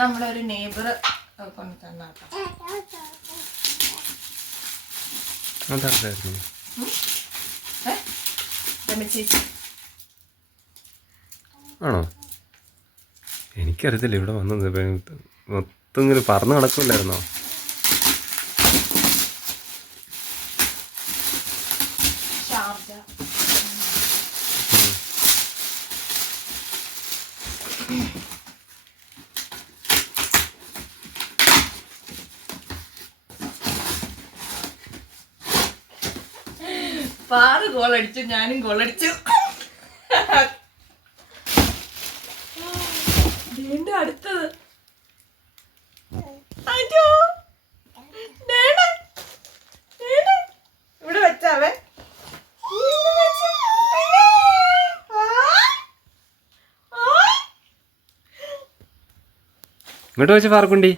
നമ്മുടെ ഒരു നെയ്ബർ കൊണ്ട് തന്നാട്ടോ. ആണോ? എനിക്കറിയത്തില്ല. ഇവിടെ വന്നത് മൊത്തം ഇങ്ങനെ പറന്ന് നടക്കില്ലായിരുന്നോ? പാറ് ഗോളടിച്ചു, ഞാനും ഗോളടിച്ചു. വീണ്ടും അടുത്തത്. ഇവിടെ വെച്ചാവേ. ഇങ്ങോട്ട് വെച്ച് പാർക്കുണ്ടി.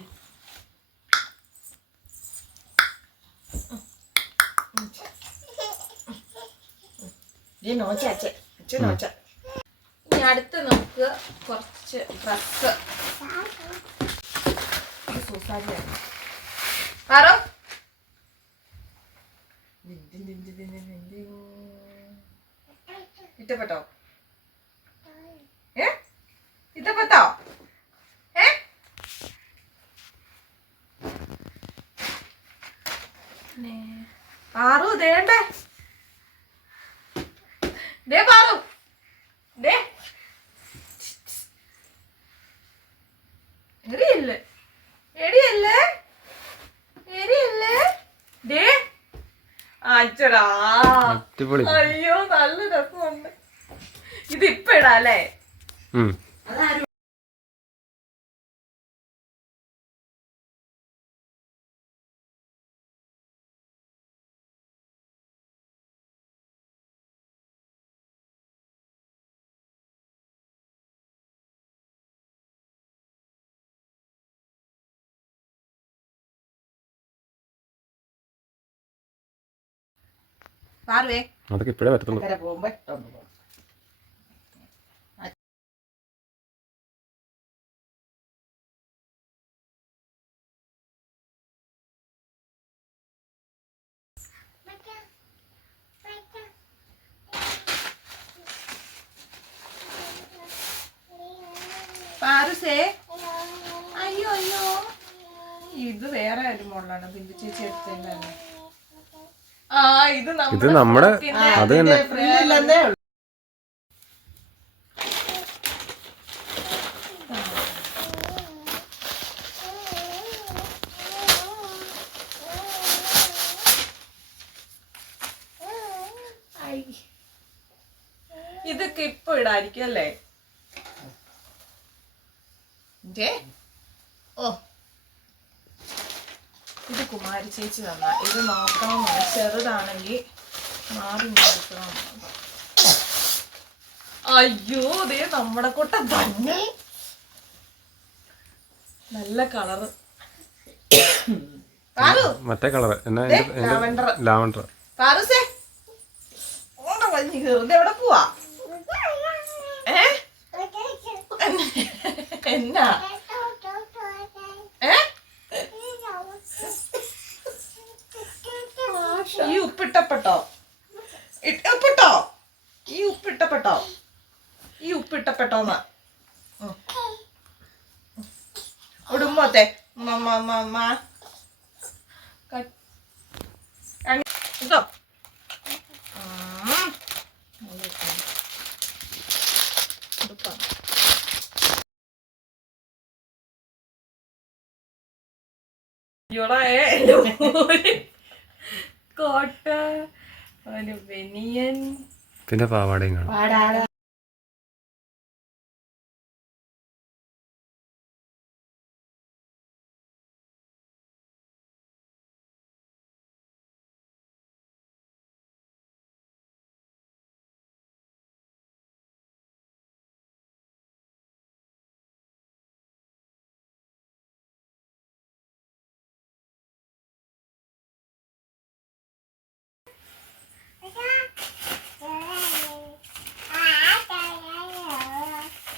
ഇനി അടുത്ത് നമുക്ക് കുറച്ച് ഡ്രസ്. ഇഷ്ടപ്പെട്ടോ? ഇഷ്ടപ്പെട്ടോ? പാറു ദേണ്ടേ, ദേ പാറു, ദേ എരിയല്ലേ, എരിയല്ലേ, എരിയല്ലേ, ദേ അച്ചടാ. അയ്യോ നല്ല രസമുണ്ട്. ഇതിപ്പ ഇടാല്ലേ? അതാരും പാറുവേ അതൊക്കെ ഇപ്പഴേ പറ്റത്തുള്ളൂ. പോകുമ്പോ പാറുസേ. അയ്യോ അയ്യോ, ഇത് വേറെ ആരും മോളാണ്, ബിന്ദു ചേച്ചി എടുത്തല്ലേ. ഇത് നമ്മുടെ അത് തന്നെ. ഇതൊക്കെ ഇപ്പൊ ഇടായിരിക്കും അല്ലേ? ഓ, ഇത് കുമാരി ചേച്ചി തന്ന. ഇത് നോക്കണമെന്നാണ്, ചെറുതാണെങ്കിൽ മാറി നോക്കണം. അയ്യോ ദേ നമ്മുടെ കൊട്ട തന്നെ നല്ല കളറ്. മറ്റേ കളറ് ലാവണ്ടർ. പാറുസേ എവിടെ പോവാ? എന്നാ ഈ ഉപ്പിട്ടപ്പെട്ടോ? ഉപ്പിട്ടോ? ഈ ഉപ്പിട്ടപ്പെട്ടോ? ഈ ഉപ്പിട്ടപ്പെട്ടോന്ന് ഉടുമ്പോത്തെ കേട്ടോ. കോട്ട, ഒരു ബനിയൻ, പിന്നെ പാവാടയും കാണും.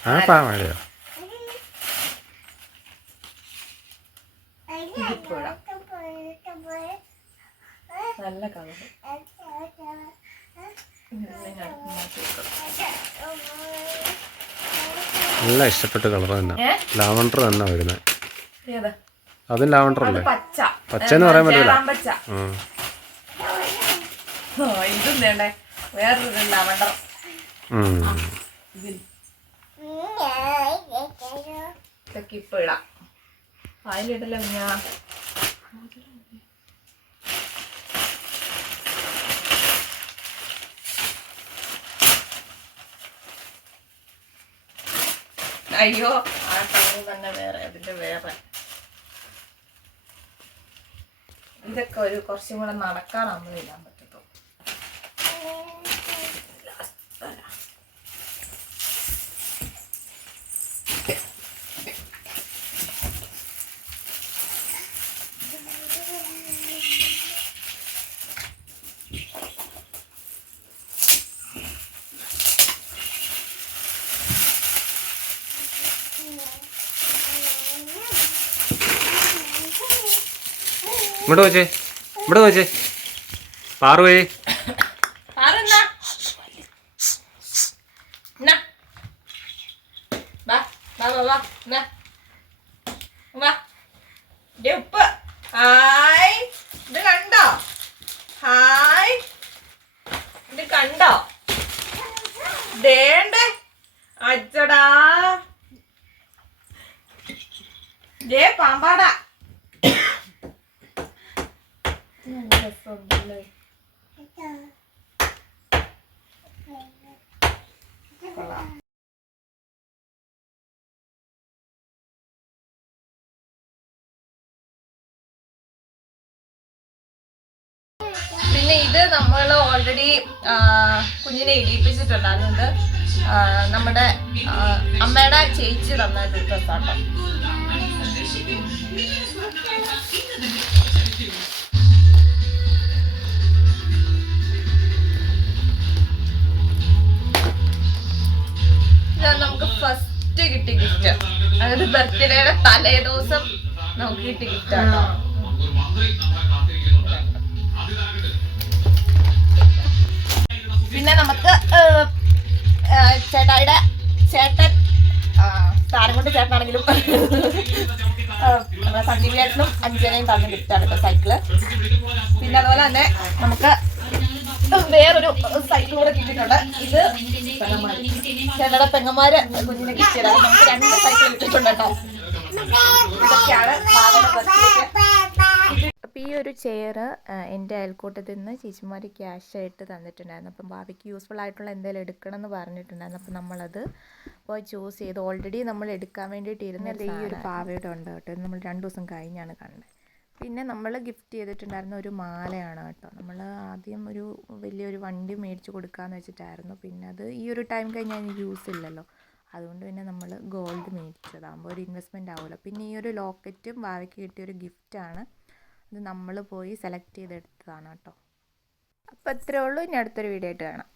ആ പാവാടയോ? നല്ല ഇഷ്ടപ്പെട്ട കളർ തന്നെ. ലാവണ്ടർ തന്നെ വരുന്നത്. ഏതാ? അതും ലാവണ്ടർ അത് അല്ലേ? പച്ച. പച്ചന്ന് പറയാൻ പറ്റില്ല. പച്ച. ഇതും വേണ്ടേ വേറൊരു ലാവണ്ടർ. ഇതൊക്കെ ഇപ്പൊ ഇടാം. അതിലിടല്ലോ ഞാൻ. അയ്യോ ആ കളർ തന്നെ വേറെ, അതിന്റെ വേറെ. ഇതൊക്കെ ഒരു കുറച്ചും കൂടെ നടക്കാറാകുമ്പോൾ ഇടാൻ പറ്റത്തുള്ളൂ. ഇവിടെ വെച്ചേ പാറുവേ. ഉപ്പ്. ഹായ്, ഇത് കണ്ടോ? ഹായ്, ഇത് കണ്ടോ? ദേണ്ടേ അച്ചടാ, ദേ പാമ്പാടാ. പിന്നെ ഇത് നമ്മൾ ഓൾറെഡി കുഞ്ഞിനെ ഇടിയിപ്പിച്ചിട്ടുണ്ടായിരുന്നത് നമ്മുടെ അമ്മയുടെ ചേച്ചി തന്നൊരു ഡ്രസ്സാട്ടോ. നമുക്ക് ഫസ്റ്റ് കിട്ടിയ ഗിഫ്റ്റ്, അതായത് ബർത്ത്ഡേയുടെ തലേ ദിവസം നമുക്ക് കിട്ടിയ ഗിഫ്റ്റ് ആണോ. പിന്നെ നമുക്ക് ചേട്ടൻ താരം കൊണ്ട് ചേട്ടനാണെങ്കിലും സന്ദീപേട്ടനും അഞ്ജനയും തന്ന ഗിഫ്റ്റാണ് കേട്ടോ, സൈക്കിള്. പിന്നെ അതുപോലെ തന്നെ നമുക്ക് വേറൊരു സൈക്കിൾ കൂടെ കിട്ടിയിട്ടുണ്ട്. ഇത് ചേട്ടയുടെ പെങ്ങന്മാര് കുഞ്ഞിനെ ഗിഫ്റ്റ് ചെയ്താൽ നമുക്ക് 2 സൈക്കിൾ കിട്ടിയിട്ടുണ്ട് കേട്ടോ. ഇതൊക്കെയാണ്. അപ്പോൾ ഈ ഒരു ചെയർ എൻ്റെ അയൽക്കൂട്ടത്തിൽ നിന്ന് ചേച്ചിമാർ ക്യാഷായിട്ട് തന്നിട്ടുണ്ടായിരുന്നു. അപ്പം ഭാവിക്ക് യൂസ്ഫുൾ ആയിട്ടുള്ള എന്തെങ്കിലും എടുക്കണം എന്ന് പറഞ്ഞിട്ടുണ്ടായിരുന്നു. അപ്പം നമ്മളത് പോയി ചൂസ് ചെയ്ത് ഓൾറെഡി നമ്മൾ എടുക്കാൻ വേണ്ടിയിട്ടിരുന്നത് ഈ ഒരു പാവയുടെ ഉണ്ട് കേട്ടോ. നമ്മൾ 2 ദിവസം കഴിഞ്ഞാണ് കണ്ടത്. പിന്നെ നമ്മൾ ഗിഫ്റ്റ് ചെയ്തിട്ടുണ്ടായിരുന്ന ഒരു മാലയാണ് കേട്ടോ. നമ്മൾ ആദ്യം ഒരു വലിയൊരു വണ്ടി മേടിച്ച് കൊടുക്കാമെന്ന് വെച്ചിട്ടായിരുന്നു. പിന്നെ അത് ഈ ഒരു ടൈം കഴിഞ്ഞാൽ അതിന് യൂസ് ഇല്ലല്ലോ, അതുകൊണ്ട് പിന്നെ നമ്മൾ ഗോൾഡ് മേടിച്ചതാകുമ്പോൾ ഒരു ഇൻവെസ്റ്റ്മെൻ്റ് ആവുമല്ലോ. പിന്നെ ഈ ഒരു ലോക്കറ്റും ഭാവിക്ക് കിട്ടിയൊരു ഗിഫ്റ്റാണ്. ഇത് നമ്മൾ പോയി സെലക്ട് ചെയ്തെടുത്തതാണ് കേട്ടോ. അപ്പോൾ ഇത്രയേ ഉള്ളൂ. ഇനി അടുത്തൊരു വീഡിയോ ആയിട്ട് കാണാം.